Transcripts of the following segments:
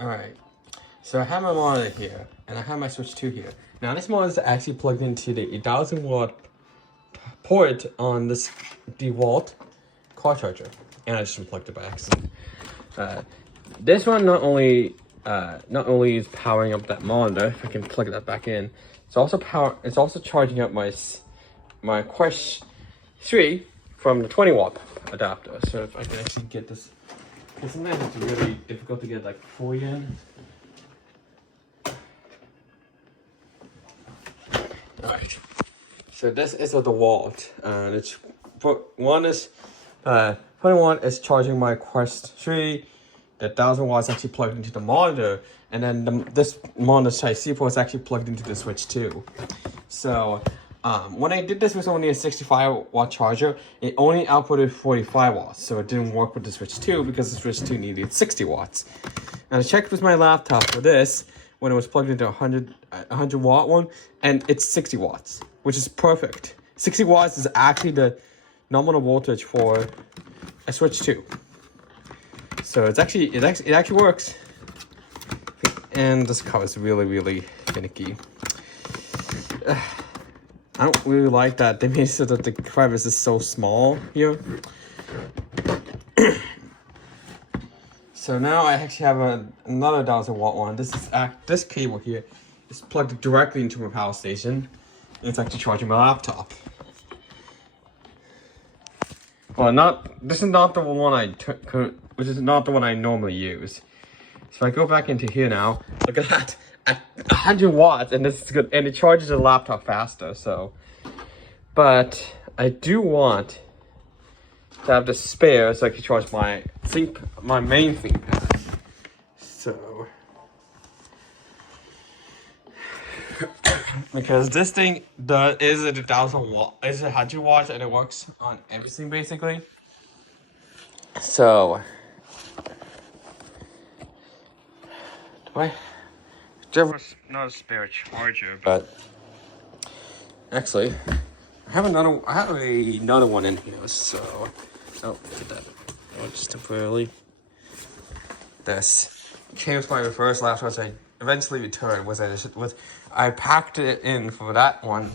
Alright, so I have my monitor here, and I have my Switch 2 here. Now this monitor is actually plugged into the 1000-watt port on this DeWalt car charger, and I just unplugged it by accident. This one not only is powering up that monitor, if I can plug that back in, it's also charging up my Quest 3 from the 20-watt adapter. So if I can actually get this, because sometimes it's really difficult to get like fully in. Alright, so this is what the DeWalt, and it's one is 21 is charging my Quest 3. The 1000 watts actually plugged into the monitor, and then this monitor Type C port is actually plugged into the Switch 2. So when I did this with only a 65-watt charger, it only outputted 45 watts, so it didn't work with the Switch 2 because the Switch 2 needed 60 watts. And I checked with my laptop for this when it was plugged into a 100 watt one, and it's 60 watts, which is perfect. 60 watts is actually the nominal voltage for a Switch 2. So it actually works. And this cover is really finicky. I don't really like that they made so that the crevice is so small here. So now I actually have another 1000-watt one. This cable here is plugged directly into my power station. And it's actually charging my laptop. Well, this is not the one which is not the one I normally use. So if I go back into here now, look at that, at 100 watts, and this is good, and it charges the laptop faster. So, but I do want to have the spare so I can charge my main ThinkPad. So, because this thing is a 100 watts, and it works on everything basically. So, there was not a spare charger, but actually, I have another one in here. So, get that just temporarily. This came with my first laptop, which I eventually returned. I packed it in for that one,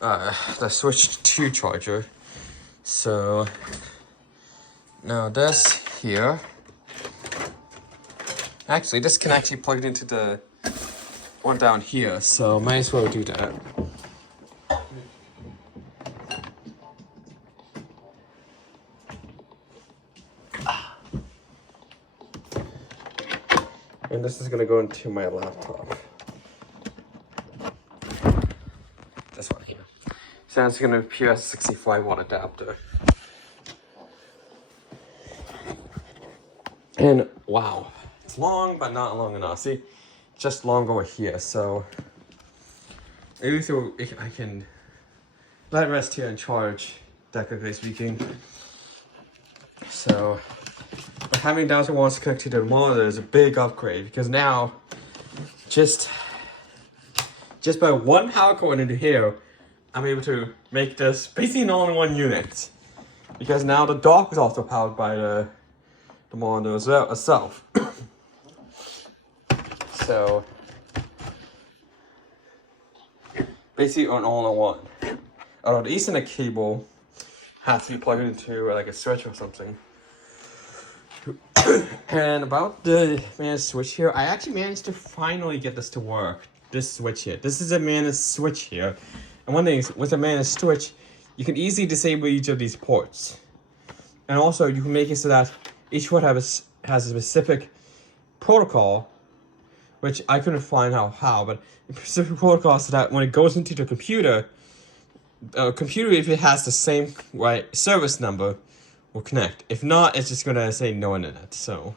the Switch 2 charger. So now this here. Actually, this can actually plug into the one down here, so might as well do that. And this is gonna go into my laptop. This one here. So it's gonna appear as a 65-watt adapter. And wow. It's long, but not long enough. See, just long over here. So at least I can let it rest here and charge, technically speaking. So having 1000 watts connected to the monitor is a big upgrade, because now just by one power cord into here, I'm able to make this basically an all-in-one unit. Because now the dock is also powered by the monitor itself. So basically an all-in-one. Although the Ethernet cable has to be plugged into like a switch or something. And about the managed switch here, I actually managed to finally get this to work. This switch here. This is a managed switch here. And one thing is, with a managed switch, you can easily disable each of these ports. And also, you can make it so that each port has a specific protocol, which I couldn't find how, but a specific protocol so that when it goes into the computer, if it has the same service number, will connect. If not, it's just gonna say no internet. So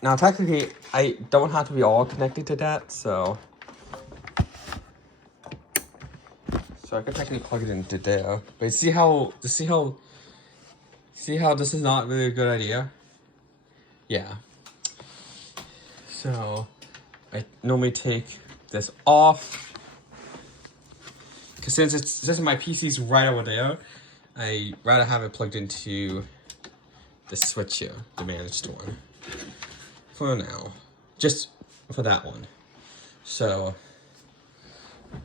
now technically I don't have to be all connected to that, so I can technically plug it into there. But see how this is not really a good idea? Yeah. So I normally take this off, because since my PC's right over there, I rather have it plugged into the switch here, the managed one. For now, just for that one. So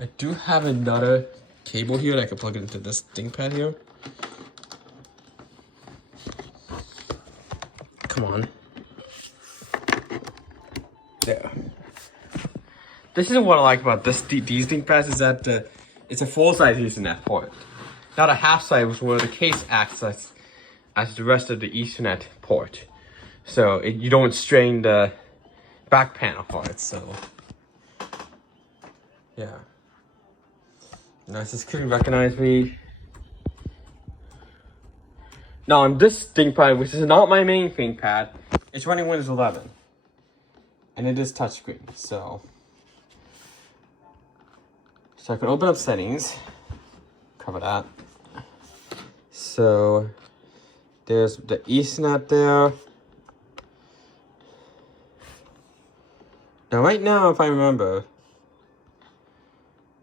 I do have another cable here that I can plug it into this ThinkPad here. Come on. There. This is what I like about these ThinkPads is that it's a full-size Ethernet port, not a half-size where the case acts as the rest of the Ethernet port. So you don't strain the back panel for it. So yeah. Nice, this couldn't recognize me. Now on this ThinkPad, which is not my main ThinkPad, it's running Windows 11. And it is touchscreen, so I can open up settings, cover that. So there's the Ethernet there. Now right now, if I remember,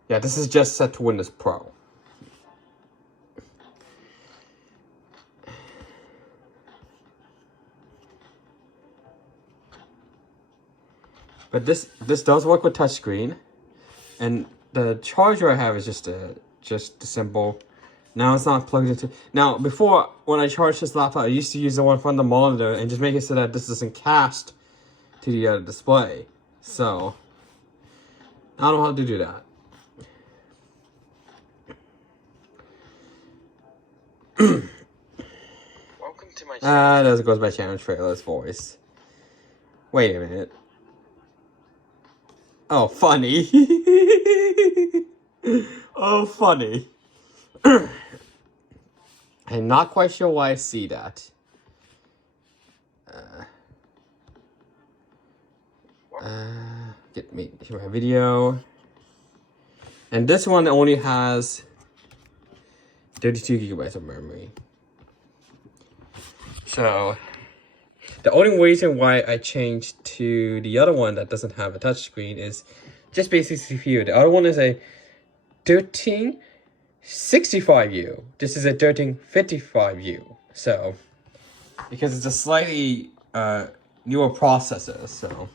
yeah, this is just set to Windows Pro. But this does work with touchscreen, and the charger I have is just a simple. Now it's not plugged into. Now before, when I charged this laptop, I used to use the one from the monitor and just make it so that this doesn't cast to the display. So I don't know how to do that. Welcome to my channel. There goes my channel trailer's voice. Wait a minute. Oh, funny. Oh, funny. I'm not quite sure why I see that. Get me to my video. And this one only has 32 gigabytes of memory. So the only reason why I changed to the other one that doesn't have a touchscreen is just basic CPU. The other one is a 1365U. This is a 1355U. So, because it's a slightly newer processor, so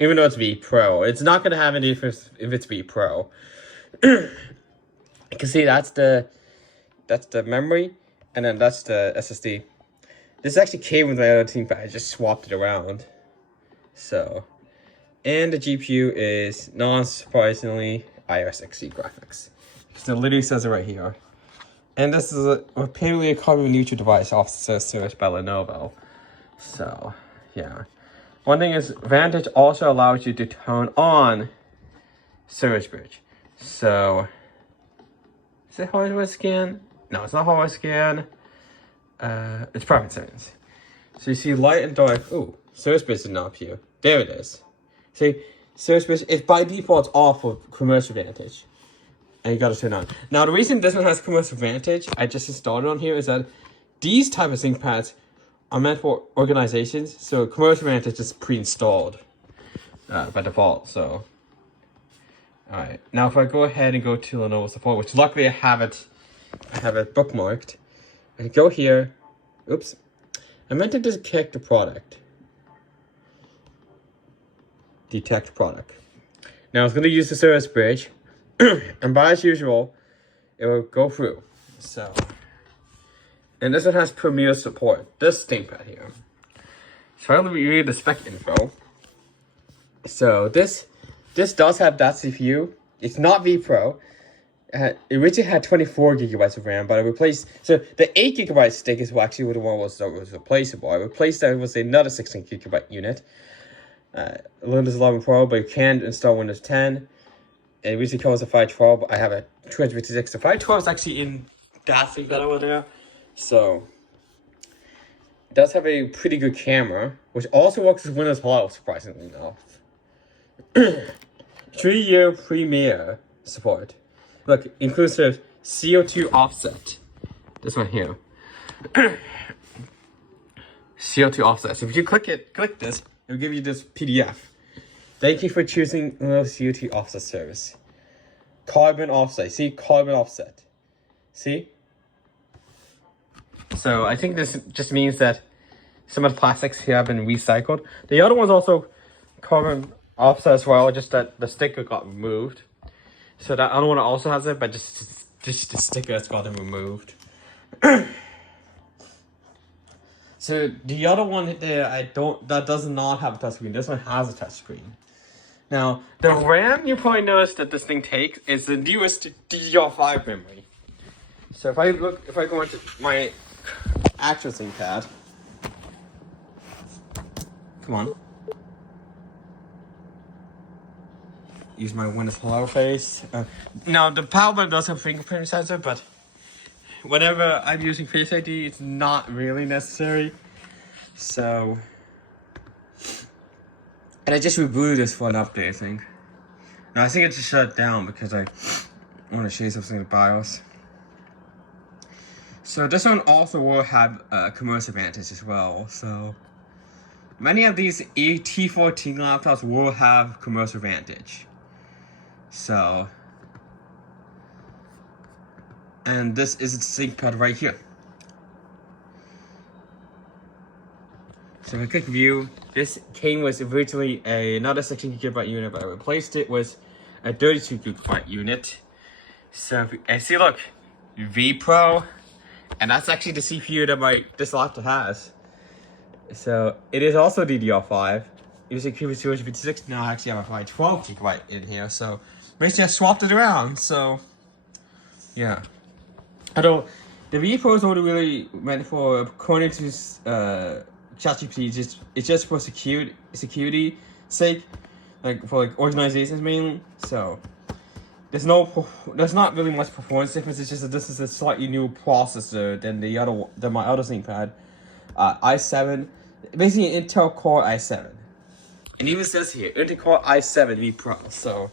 even though it's V Pro, it's not gonna have any difference if it's V Pro. You can see that's the memory, and then that's the SSD. This actually came with my other ThinkPad. I just swapped it around. So, and the GPU is non-surprisingly IRX graphics. So it literally says it right here. And this is apparently a carbon neutral device officer service by Lenovo. So, yeah. One thing is, Vantage also allows you to turn on Service Bridge. So, is it hardware scan? No, it's not hardware scan. It's preference settings. So you see light and dark. Ooh, Service Bridge is not here. There it is. See, Service Bridge is by default off of Commercial Vantage. And you gotta turn on. Now the reason this one has Commercial Vantage, I just installed it on here, is that these type of ThinkPads are meant for organizations. So Commercial Vantage is pre-installed by default. So, all right. Now if I go ahead and go to Lenovo support, which luckily I have it bookmarked. I go here. Oops. I meant to detect the product. Detect product. Now I was going to use the Service Bridge. And by as usual, it will go through. So. And this one has Premier support. This ThinkPad here. So I'm going to read the spec info. So this does have that CPU. It's not V Pro. It originally had 24 gigabytes of RAM, but I replaced. So the 8 gigabyte stick is actually the one that was replaceable. I replaced that with another 16 gigabyte unit. Windows 11 Pro, but you can install Windows 10. It originally comes with a 512, but I have a 256. The 512 is actually in that thing that over there. So it does have a pretty good camera, which also works with Windows Hello, surprisingly enough. 3-year Premiere support. Look, inclusive CO2 offset. This one here. CO2 offset. So if you click this, it'll give you this PDF. Thank you for choosing CO2 offset service. Carbon offset. See? Carbon offset. See? So I think this just means that some of the plastics here have been recycled. The other one's also carbon offset as well, just that the sticker got removed. So that other one also has it, but just the sticker has gotten removed. So the other one there, that does not have a touchscreen. This one has a touchscreen. Now, the RAM you probably noticed that this thing takes is the newest DDR5 memory. So if I go into my actual ThinkPad, come on. Use my Windows Hello face. Now the power button does have fingerprint sensor, but whenever I'm using Face ID, it's not really necessary. So, and I just rebooted this for an update, I think. Now I think it just shut down because I want to show you something in the BIOS. So this one also will have a commercial advantage as well. So many of these T14 laptops will have commercial advantage. So, and this is its ThinkPad right here. So if I click view, this came with originally another 16GB unit, but I replaced it with a 32GB unit. So I see, look, vPro, and that's actually the CPU that this laptop has. So it is also DDR5. Using QV256, now I actually have a 12GB in here. So basically I swapped it around. So yeah. Although the vPro is only really meant for, according to ChatGPT, it's just for security sake, like for organizations mainly. So there's not really much performance difference. It's just that this is a slightly new processor than my other ThinkPad, i7, basically Intel Core i7, and even says here Intel Core i7 vPro. So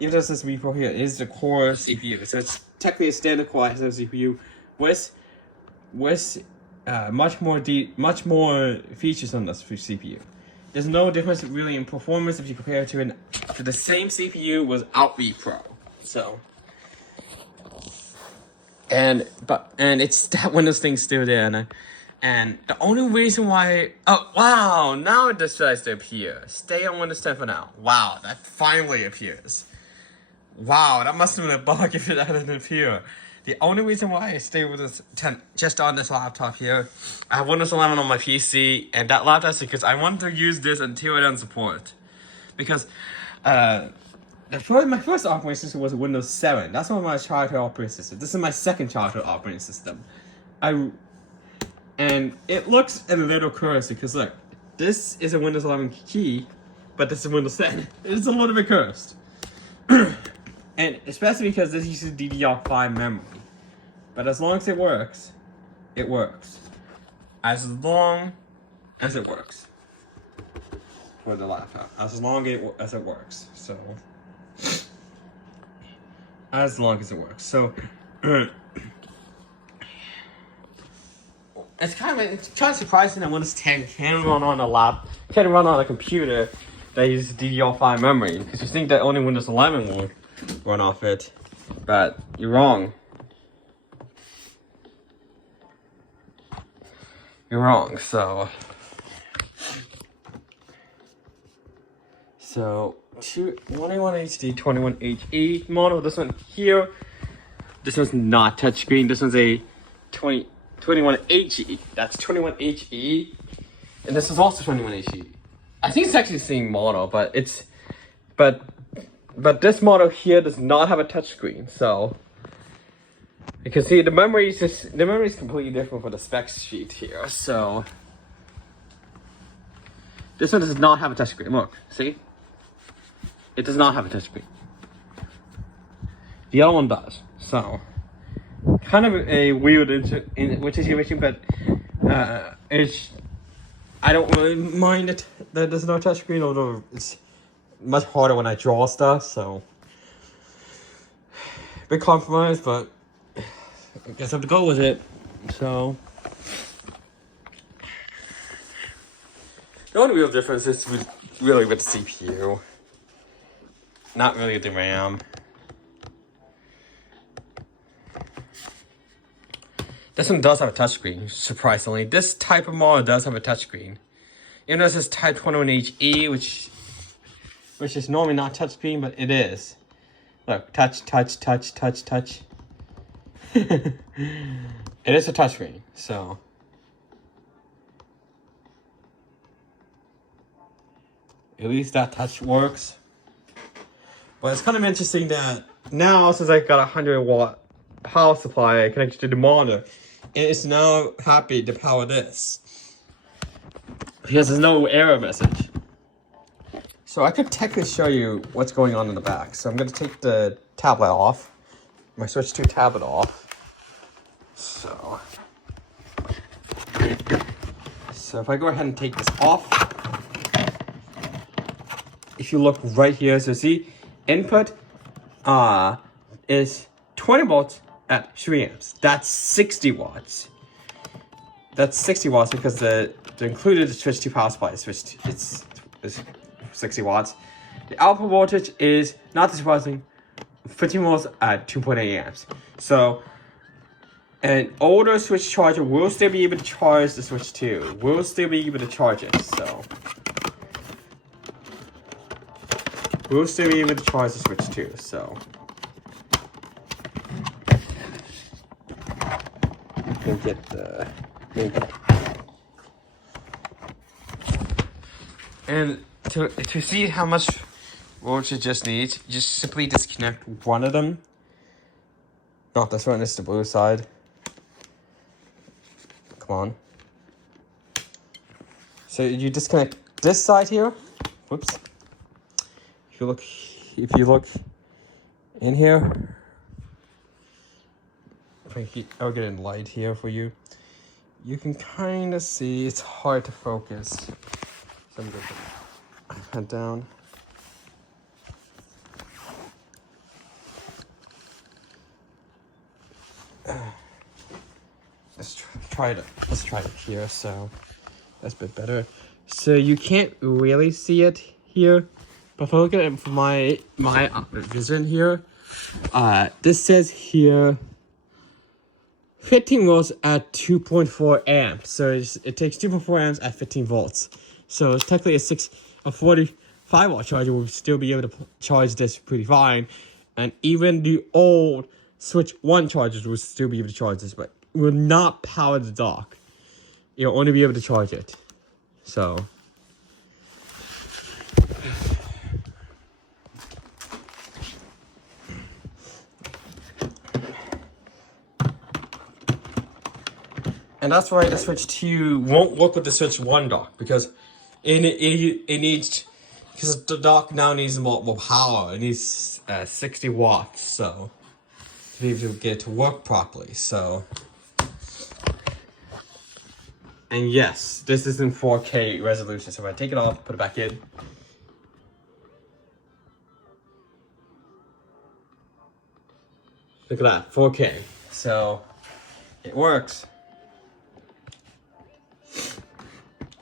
even though it says vPro here, it is the core CPU. So it's technically a standard Core i7 CPU with much more features on this CPU. There's no difference really in performance if you compare it to the same CPU without vPro. So, and it's that Windows thing's still there, and the only reason why, oh wow, now it decides to appear. Stay on Windows 10 for now. Wow, that finally appears. Wow, that must have been a bug if it hadn't appeared. The only reason why I stay with Windows 10 just on this laptop here, I have Windows 11 on my PC, and that laptop is because I want to use this until it ends support. Because my first operating system was Windows 7. That's one of my childhood operating systems. This is my second childhood operating system. And it looks a little cursed because look, this is a Windows 11 key, but this is Windows 10. It's a little bit cursed. And especially because this uses DDR5 memory. But as long as it works, it works. As long as it works. For the laptop. As long as it works. So, as long as it works. So, it's kind of surprising that Windows 10 can run on a computer that uses DDR5 memory. Because you think that only Windows 11 will run off it, but you're wrong. You're wrong. So 21 HD, 21HE model. This one here. This one's not touchscreen. This one's a 21HE. That's 21HE, and this is also 21HE. I think it's actually the same model, but this model here does not have a touchscreen. So you can see the memory is completely different for the specs sheet here. So this one does not have a touchscreen. Look, see, it does not have a touchscreen. The other one does. So kind of a weird situation, but I don't really mind it that there's no touchscreen, although it's much harder when I draw stuff, so big compromise, but I guess I have to go with it. So the only real difference is really with the CPU, not really the RAM. This one does have a touchscreen, surprisingly. This type of model does have a touchscreen. Even though this is Type 21HE, which is normally not touchscreen, but it is. Look, touch, touch, touch, touch, touch. It is a touchscreen, so. At least that touch works. But it's kind of interesting that now, since I got a 100-watt power supply connected to the monitor, it's now happy to power this. Because there's no error message. So I could technically show you what's going on in the back. So I'm going to take the tablet off. My Switch 2 tablet off. So if I go ahead and take this off. If you look right here, so see, input is 20 volts at 3 amps. That's 60 watts. That's 60 watts because the included Switch 2 power supply is it's 60 watts. The output voltage is, not surprising, 15 volts at 2.8 amps. So an older Switch charger will still be able to charge the Switch 2. Will still be able to charge it. So we'll still be able to charge the Switch 2, so. You can get the main. And to see how much voltage it just needs, you just simply disconnect one of them. Not this one, it's the blue side. Come on. So you disconnect this side here. Whoops. If you look in here, I'll get in light here for you. You can kind of see, it's hard to focus. So I'm going to put my head down. Let's try it here. So that's a bit better. So you can't really see it here. But if I look at it from my vision here, this says here 15 volts at 2.4 amps. So it takes 2.4 amps at 15 volts. So technically a 45 watt charger will still be able to charge this pretty fine. And even the old Switch 1 chargers will still be able to charge this, but it will not power the dock. You'll only be able to charge it. So. And that's why the Switch 2 won't work with the Switch 1 dock, because it needs, because the dock now needs more power. It needs 60 watts, so to be able to get it to work properly. So, and yes, this is in 4K resolution. So if I take it off, put it back in. Look at that, 4K. So it works.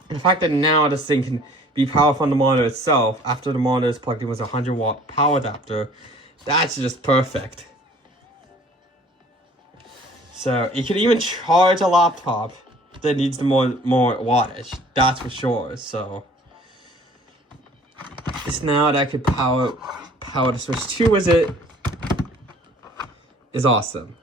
And the fact that now this thing can be powered from the monitor itself after the monitor is plugged in with a 100-watt power adapter, that's just perfect. So it can even charge a laptop that needs the more wattage, that's for sure. So it's now that I could power the Switch 2 with it is awesome.